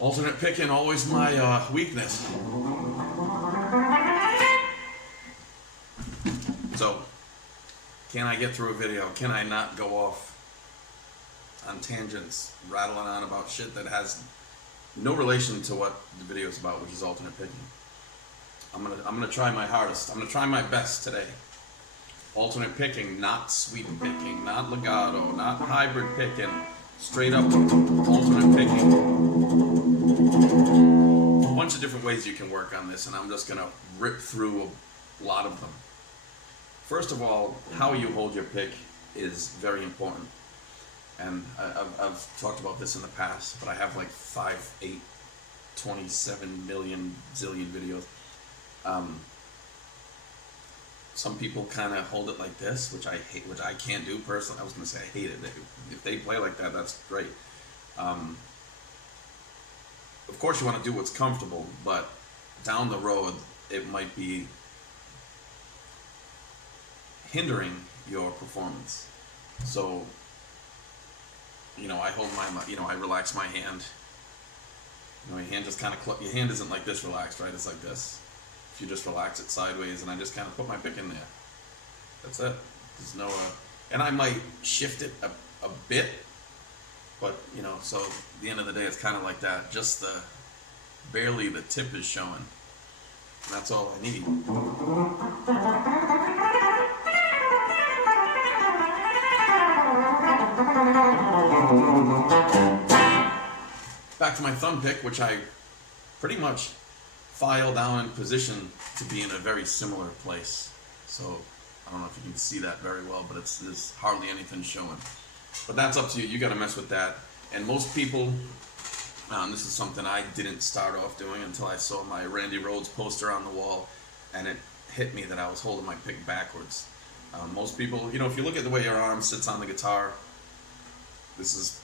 Alternate picking, always my weakness. So, can I get through a video? Can I not go off on tangents, rattling on about shit that has no relation to what the video is about, which is alternate picking? I'm gonna try my hardest. I'm gonna try my best today. Alternate picking, not sweep picking, not legato, not hybrid picking. Straight up alternate picking. A bunch of different ways you can work on this, and I'm just gonna rip through a lot of them. First of all, how you hold your pick is very important. And I've talked about this in the past, but I have like 5, 8, 27 million zillion videos. Some people kind of hold it like this, which I hate, which I can't do personally. I was going to say I hate it. If they play like that, that's great. Of course, you want to do what's comfortable, but down the road, it might be hindering your performance. So, I hold my, I relax my hand. Your hand just kind of, your hand isn't like this relaxed, right? It's like this. If you just relax it sideways, and I just kind of put my pick in there. That's it. There's no, and I might shift it a bit, but so at the end of the day, it's kind of like that. Just barely the tip is showing. And that's all I need. Back to my thumb pick, which I pretty much file down in position to be in a very similar place. So I don't know if you can see that very well, but there's hardly anything showing. But that's up to you. You got to mess with that. And most people, this is something I didn't start off doing until I saw my Randy Rhoads poster on the wall, and it hit me that I was holding my pick backwards. Most people, if you look at the way your arm sits on the guitar, this is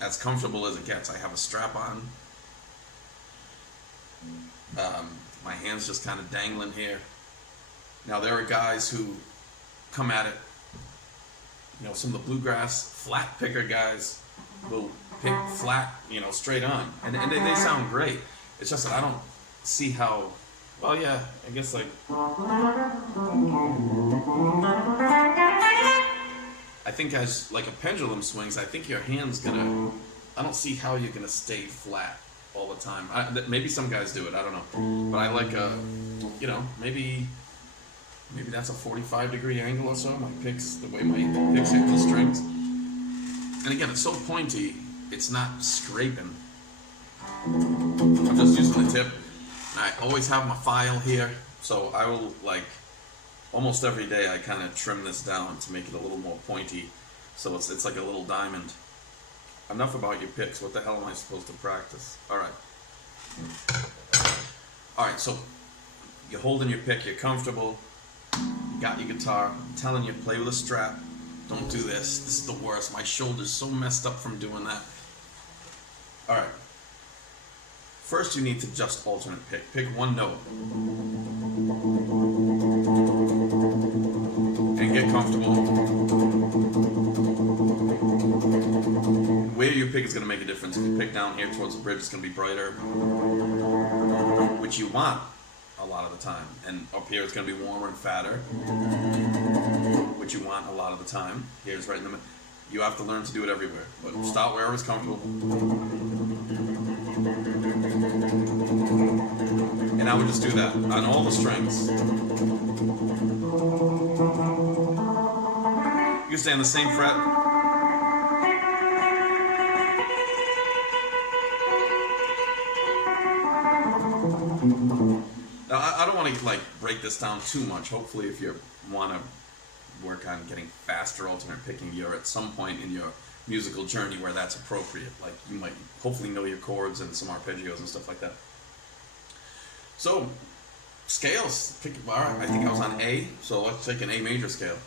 as comfortable as it gets. I have a strap on. My hand's just kind of dangling here. Now there are guys who come at it, some of the bluegrass flat picker guys will pick flat, straight on, and they sound great. It's just that I don't see how. Well, yeah, I guess like I think as like a pendulum swings, I think your hand's gonna. I don't see how you're gonna stay flat all the time. Maybe some guys do it. I don't know, but I like maybe that's a 45-degree angle or so. My picks, the way my picks hit the strings, and again, it's so pointy, it's not scraping. I'm just using the tip. I always have my file here, so I will almost every day I kind of trim this down to make it a little more pointy, so it's like a little diamond. Enough about your picks. What the hell am I supposed to practice? All right, so you're holding your pick, you're comfortable, you got your guitar. I'm telling you, play with a strap. Don't do this. This is the worst. My shoulder's so messed up from doing that. All right. First, you need to just alternate pick. Pick one note. And get comfortable. Where you pick is going to make a difference. If you pick down here towards the bridge, it's going to be brighter, which you want a lot of the time. And up here, it's going to be warmer and fatter, which you want a lot of the time. Here's right in the middle. You have to learn to do it everywhere, but start wherever it's comfortable. And I would just do that on all the strings. You can stay on the same fret. Now, I don't want to break this down too much. Hopefully, if you want to work on getting faster alternate picking, you're at some point in your musical journey where that's appropriate. Like you might hopefully know your chords and some arpeggios and stuff like that. So scales. All right, I think I was on A. So let's take an A major scale.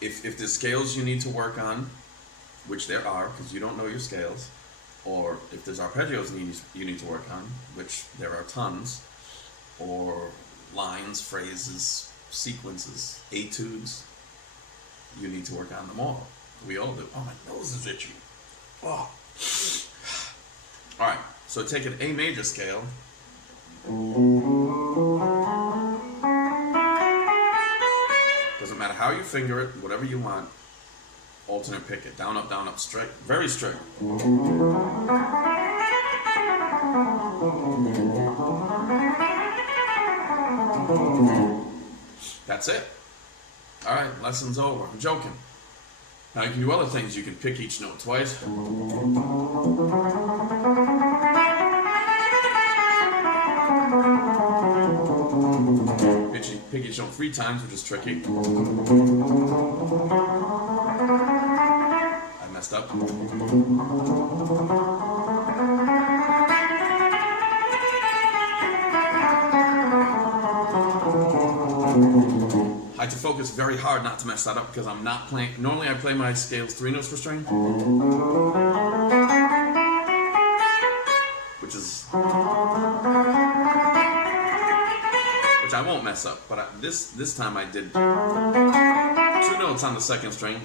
If there's scales you need to work on, which there are, because you don't know your scales, or if there's arpeggios you need to work on, which there are tons, or lines, phrases, sequences, etudes, you need to work on them all. We all do. Oh, my nose is itchy. Oh. All right, so take an A major scale. Doesn't matter how you finger it, whatever you want. Alternate pick it. Down, up, straight. Very straight. That's it. All right, lesson's over. I'm joking. Now you can do other things. You can pick each note twice. Pick each note 3 times, which is tricky. I messed up. I had to focus very hard not to mess that up because I'm not playing. Normally I play my scales 3 notes per string, which I won't mess up. But this time I did 2 notes on the 2nd string,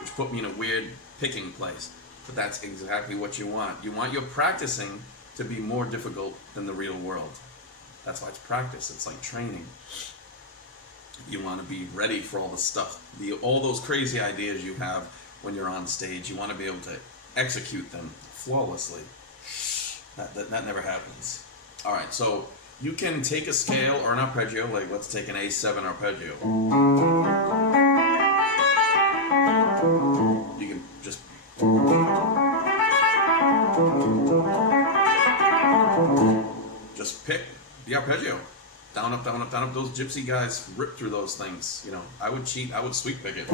which put me in a weird picking place. But that's exactly what you want. You want your practicing to be more difficult than the real world. That's why it's practice. It's like training. You want to be ready for all the stuff, all those crazy ideas you have when you're on stage. You want to be able to execute them flawlessly. That never happens. All right, so you can take a scale or an arpeggio, like let's take an A7 arpeggio. You can just pick the arpeggio. Down, up, down, up, down, up. Those gypsy guys rip through those things. You know, I would cheat. I would sweep pick it.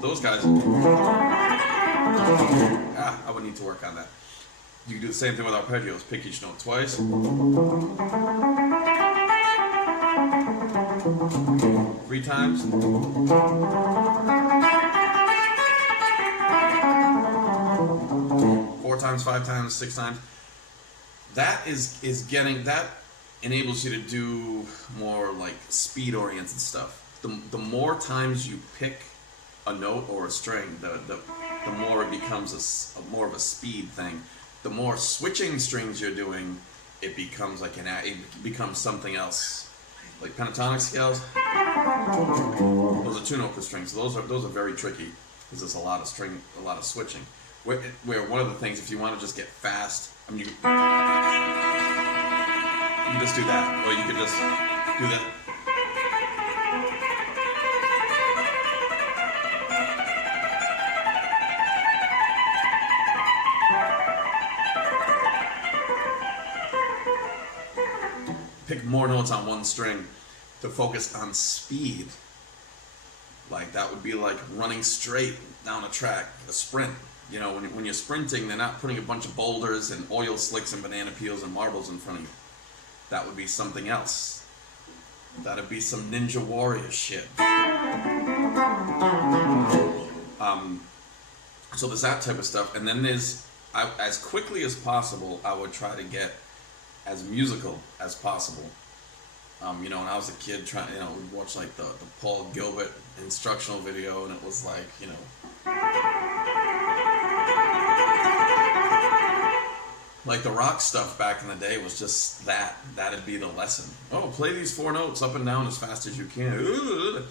Those guys. I would need to work on that. You can do the same thing with arpeggios. Pick each note twice. 3 times. 4 times, 5 times, 6 times. That that enables you to do more like speed-oriented stuff. The more times you pick a note or a string, the more it becomes more of a speed thing. The more switching strings you're doing, it becomes like it becomes something else. Like pentatonic scales, those are 2 note per string, so those are very tricky because there's a lot of switching. Where one of the things, if you want to just get fast, I mean, you can just do that, or you could just do that. Pick more notes on one string to focus on speed. Like that would be like running straight down a track, a sprint. You know, when you're sprinting, they're not putting a bunch of boulders and oil slicks and banana peels and marbles in front of you. That would be something else. That'd be some Ninja Warrior shit. So there's that type of stuff. And then there's, as quickly as possible, I would try to get as musical as possible. You know, when I was a kid, we'd watch like the Paul Gilbert instructional video, and it was like, you know, like the rock stuff back in the day was just that. That'd be the lesson. Oh, play these 4 notes up and down as fast as you can.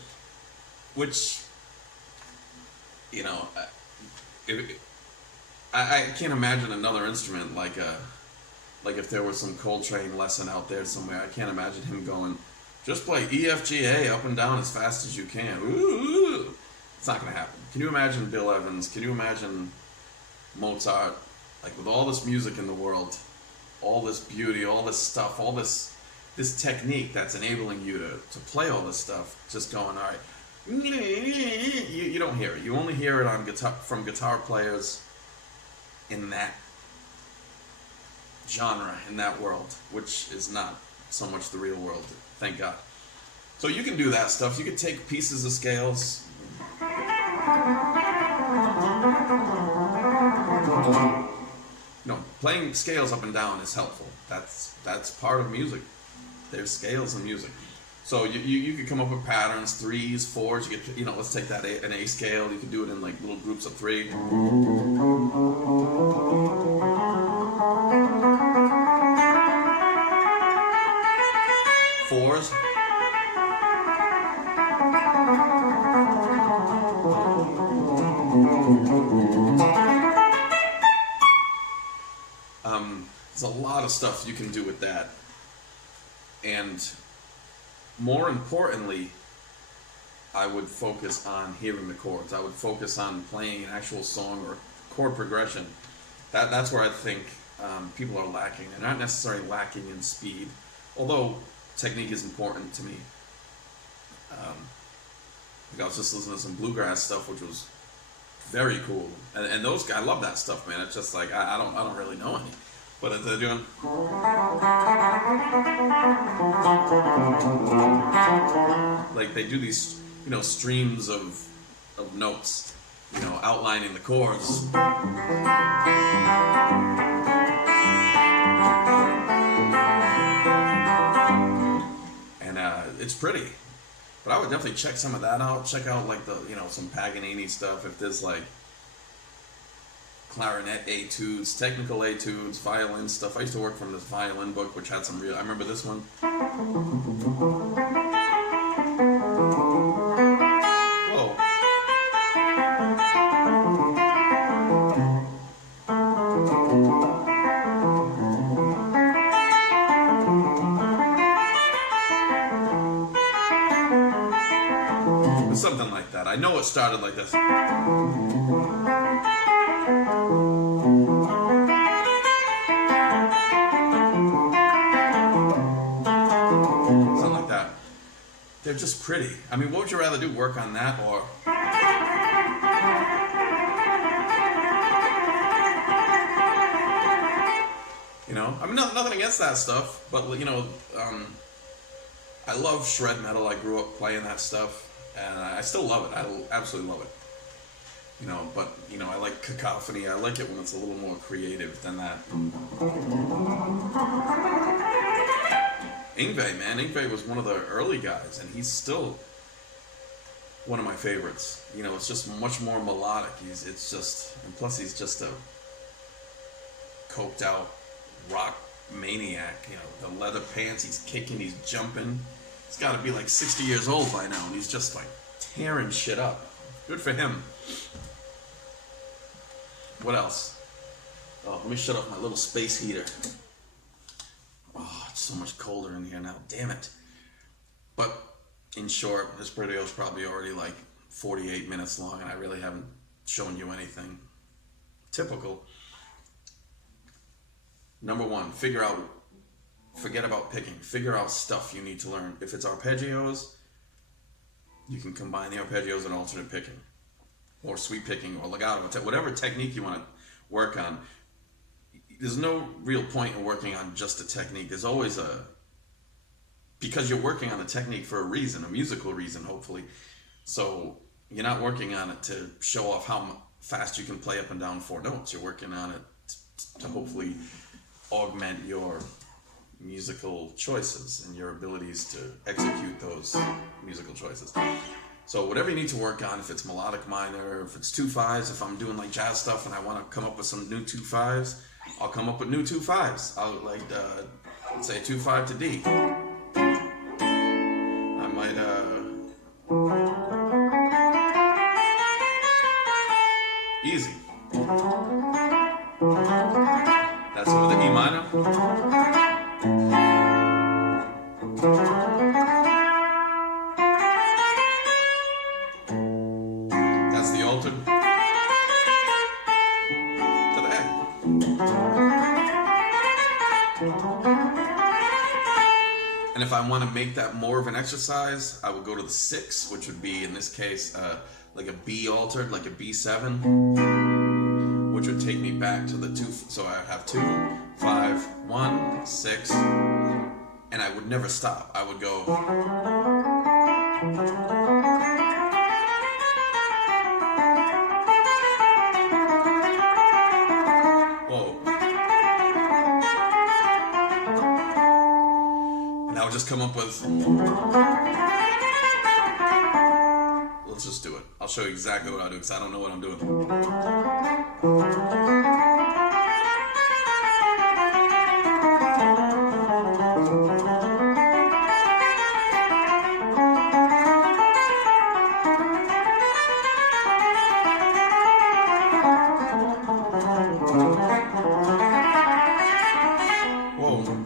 Which, you know, I can't imagine another instrument like if there was some Coltrane lesson out there somewhere. I can't imagine him going, just play E, F, G, A up and down as fast as you can. It's not going to happen. Can you imagine Bill Evans? Can you imagine Mozart? Like with all this music in the world, all this beauty, all this stuff, all this this technique that's enabling you to play all this stuff, just going, all right, you don't hear it. You only hear it on guitar from guitar players in that genre, in that world, which is not so much the real world, thank God. So you can do that stuff. You can take pieces of scales. Playing scales up and down is helpful. That's part of music. There's scales in music. So you could come up with patterns, threes, fours. You could, let's take that an A scale. You could do it in like little groups of three. Fours. There's a lot of stuff you can do with that. And more importantly, I would focus on hearing the chords. I would focus on playing an actual song or chord progression. That's where I think people are lacking. They're not necessarily lacking in speed, although technique is important to me. I was just listening to some bluegrass stuff, which was very cool. And those guys, I love that stuff, man. It's just like I don't really know any. But they're doing, like they do these, streams of notes, outlining the chords. And it's pretty. But I would definitely check some of that out. Check out like the, some Paganini stuff. If there's like clarinet etudes, technical etudes, violin stuff. I used to work from this violin book, which had some real. I remember this one. Whoa. Something like that. I know it started like this. Something like that. They're just pretty. I mean, what would you rather do? Work on that or... I mean, nothing against that stuff, but, I love shred metal. I grew up playing that stuff, and I still love it. I absolutely love it. But, I like cacophony. I like it when it's a little more creative than that. Yngwie, man. Yngwie was one of the early guys, and he's still one of my favorites. It's just much more melodic. And plus he's just a coked out rock maniac. The leather pants, he's kicking, he's jumping. He's got to be like 60 years old by now, and he's just like tearing shit up. Good for him. What else? Oh, let me shut off my little space heater. Oh, it's so much colder in here now. Damn it. But in short, this video is probably already like 48 minutes long, and I really haven't shown you anything. Typical. Number one, forget about picking. Figure out stuff you need to learn. If it's arpeggios, you can combine the arpeggios and alternate picking, or sweep picking, or legato, whatever technique you want to work on. There's no real point in working on just a technique. There's always because you're working on a technique for a reason, a musical reason, hopefully. So you're not working on it to show off how fast you can play up and down four notes. You're working on it to hopefully augment your musical choices and your abilities to execute those musical choices. So whatever you need to work on, if it's melodic minor, if it's 2/5s, if I'm doing like jazz stuff and I want to come up with some new 2/5s, I'll come up with new 2/5s. I'll like say 2/5 to D. I might easy. That's over the E minor. That's the altered to the A. if I want to make that more of an exercise, I would go to the 6, which would be, in this case, like a B altered, like a B7, which would take me back to the 2. So I have 2, 5, 1, 6, and I would never stop. I would go. Whoa. And I would just come up with. Let's just do it. I'll show you exactly what I do because I don't know what I'm doing. Whoa.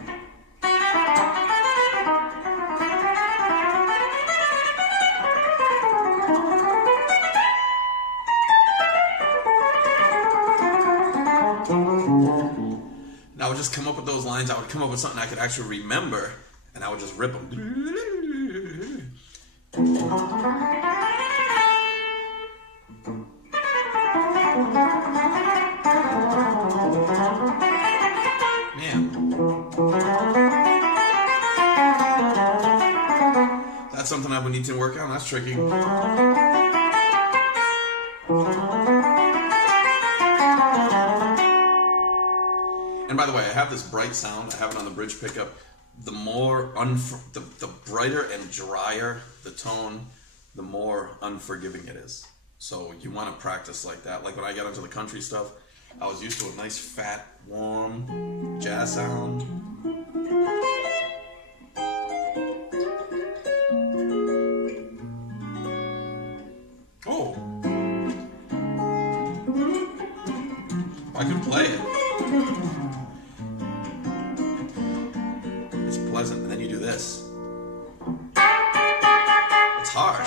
And I would just come up with those lines. I would come up with something I could actually remember, and I would just rip them. Man, that's something I would need to work on. That's tricky. And by the way, I have this bright sound. I have it on the bridge pickup. The more the brighter and drier the tone, the more unforgiving it is. So you want to practice like that. Like when I got into the country stuff, I was used to a nice, fat, warm jazz sound. Oh, I can play it. It's pleasant, and then you do this. It's hard.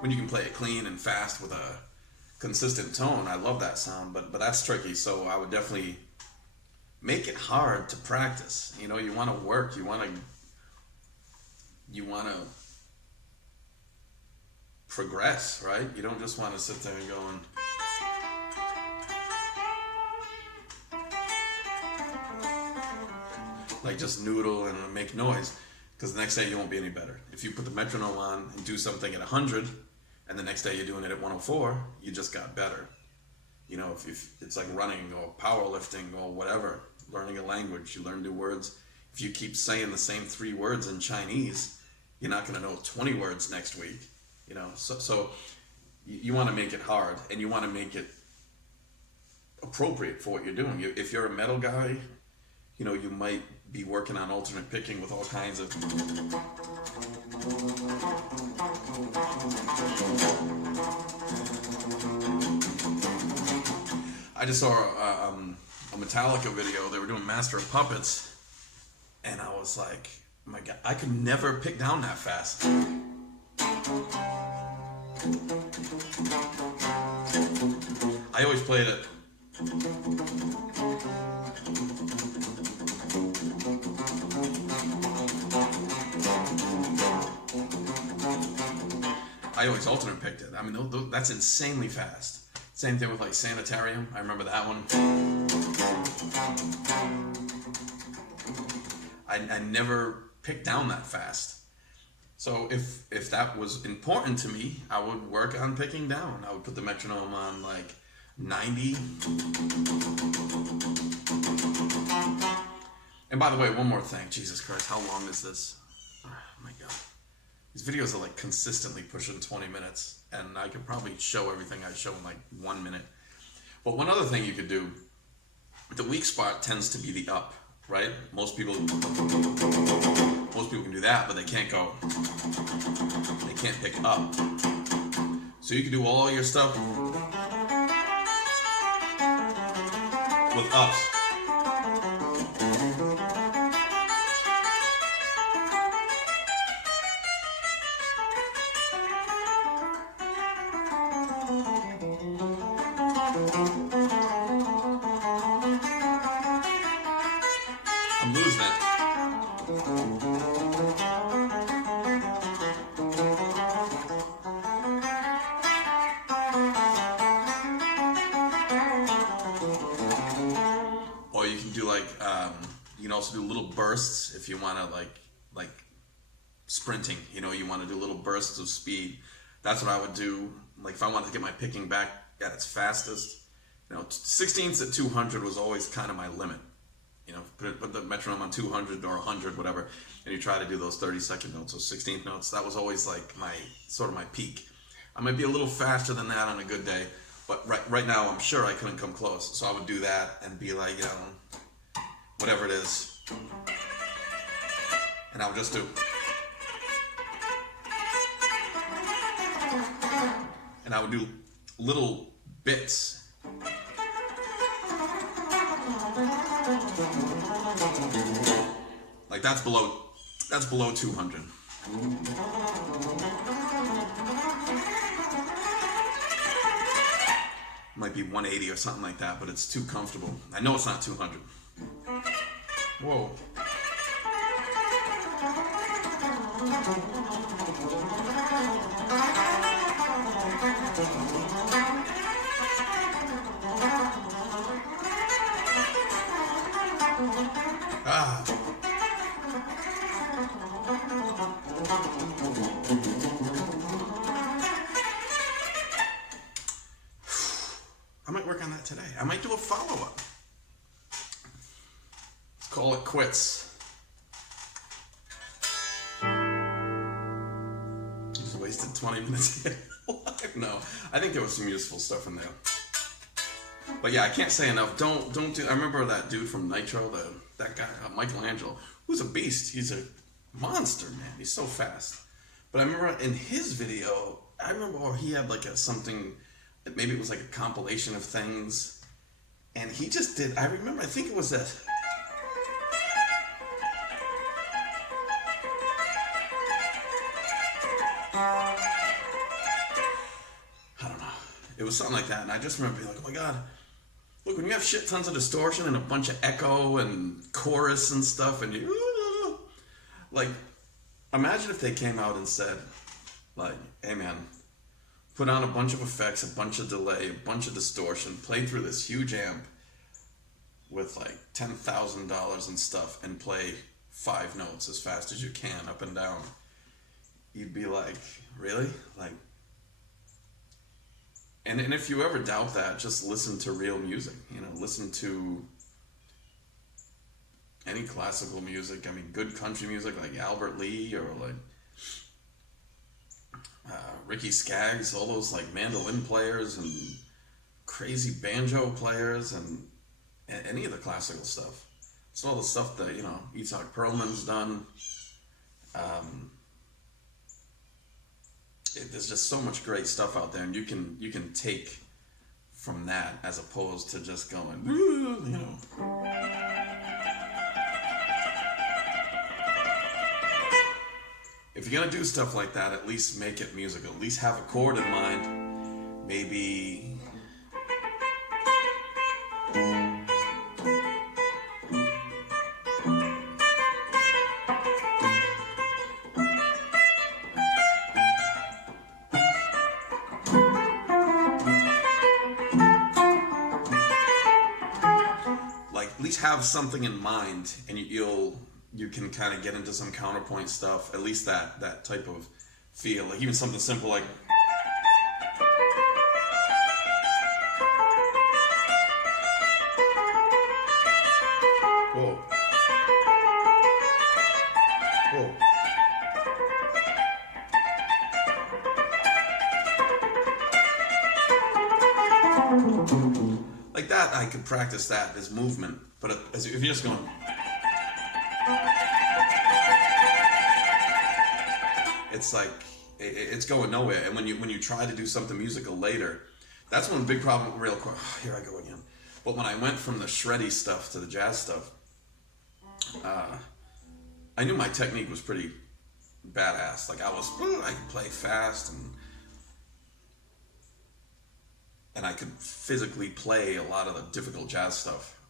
When you can play it clean and fast with a consistent tone, I love that sound, but that's tricky, so I would definitely make it hard to practice. You know, you want to work, you want to progress, right? You don't just want to sit there and going, like just noodle and make noise, because the next day you won't be any better. If you put the metronome on and do something at 100, and the next day you're doing it at 104, you just got better. You know, if it's like running or powerlifting or whatever, learning a language, you learn new words. If you keep saying the same 3 words in Chinese, you're not going to know 20 words next week. You know, so you want to make it hard, and you want to make it appropriate for what you're doing. If you're a metal guy, you know, you might be working on alternate picking with all kinds of. I just saw a Metallica video. They were doing Master of Puppets, and I was like, oh my God, I could never pick down that fast. I always played it. I always alternate picked it. I mean, that's insanely fast. Same thing with like Sanitarium. I remember that one. I never picked down that fast. So if that was important to me, I would work on picking down. I would put the metronome on like 90. And by the way, one more thing. Jesus Christ, how long is this? Oh my God. These videos are like consistently pushing 20 minutes, and I could probably show everything I show in like 1 minute. But one other thing you could do, the weak spot tends to be the up, right? Most people can do that, but they can't pick up. So you can do all your stuff with ups. You can also do little bursts if you want to like sprinting. You want to do little bursts of speed. That's what I would do. Like if I wanted to get my picking back at its fastest, 16ths at 200 was always kind of my limit. Put the metronome on 200 or 100, whatever, and you try to do those 30-second notes, those 16th notes. That was always like my peak. I might be a little faster than that on a good day, but right now I'm sure I couldn't come close. So I would do that and be like, whatever it is, and I would just do. And I would do little bits. Like that's below 200. Might be 180 or something like that, but it's too comfortable. I know it's not 200. Whoa. Ah. I might work on that today. I might do a follow-up. Let's call it quits. Just wasted 20 minutes live. No, I think there was some useful stuff in there. But yeah, I can't say enough. Don't do. I remember that dude from Nitro, that guy, Michelangelo, who's a beast. He's a monster, man. He's so fast. But I remember in his video, he had like something, maybe it was like a compilation of things, and he just did. I think it was this. I don't know. It was something like that, and I just remember being like, oh my God. Look, when you have shit tons of distortion and a bunch of echo and chorus and stuff, and you, like, imagine if they came out and said, like, hey man, put on a bunch of effects, a bunch of delay, a bunch of distortion, play through this huge amp with like $10,000 and stuff, and play 5 notes as fast as you can, up and down. You'd be like, really? Like, and if you ever doubt that, just listen to real music. Listen to any classical music. I mean, good country music like Albert Lee or like Ricky Skaggs, all those like mandolin players and crazy banjo players, and any of the classical stuff. It's all the stuff that Itzhak Perlman's done. There's just so much great stuff out there, and you can take from that as opposed to just going, If you're gonna do stuff like that, at least make it musical. At least have a chord in mind. Maybe. Have something in mind, and you can kind of get into some counterpoint stuff, at least that type of feel, like even something simple like whoa, whoa, like that. I could practice that as movement. But if you're just going, it's like it's going nowhere. And when you try to do something musical later, that's one big problem. Real quick, here I go again. But when I went from the shreddy stuff to the jazz stuff, I knew my technique was pretty badass. Like I could play fast and I could physically play a lot of the difficult jazz stuff.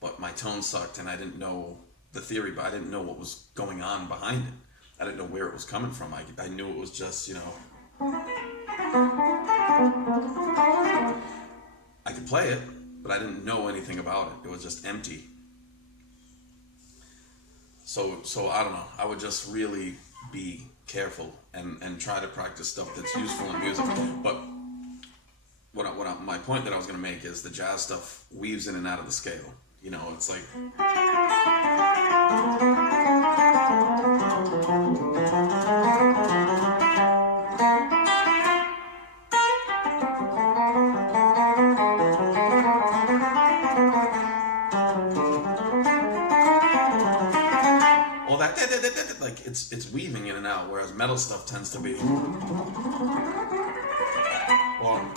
But my tone sucked, and I didn't know the theory, but I didn't know what was going on behind it. I didn't know where it was coming from. I knew it was just, I could play it, but I didn't know anything about it. It was just empty. So I don't know. I would just really be careful and try to practice stuff that's useful in music. But my point that I was going to make is the jazz stuff weaves in and out of the scale. You know, it's like all that, like it's weaving in and out, whereas metal stuff tends to be well,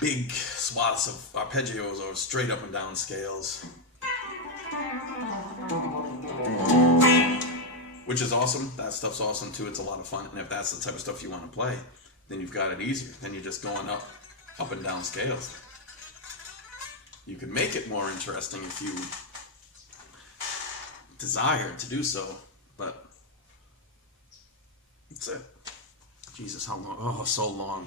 big swaths of arpeggios or straight up and down scales, which is awesome. That stuff's awesome too. It's a lot of fun, and if that's the type of stuff you want to play, then you've got it easier. Then you're just going up and down scales. You could make it more interesting if you desire to do so, but that's it. Jesus, how long? Oh, so long.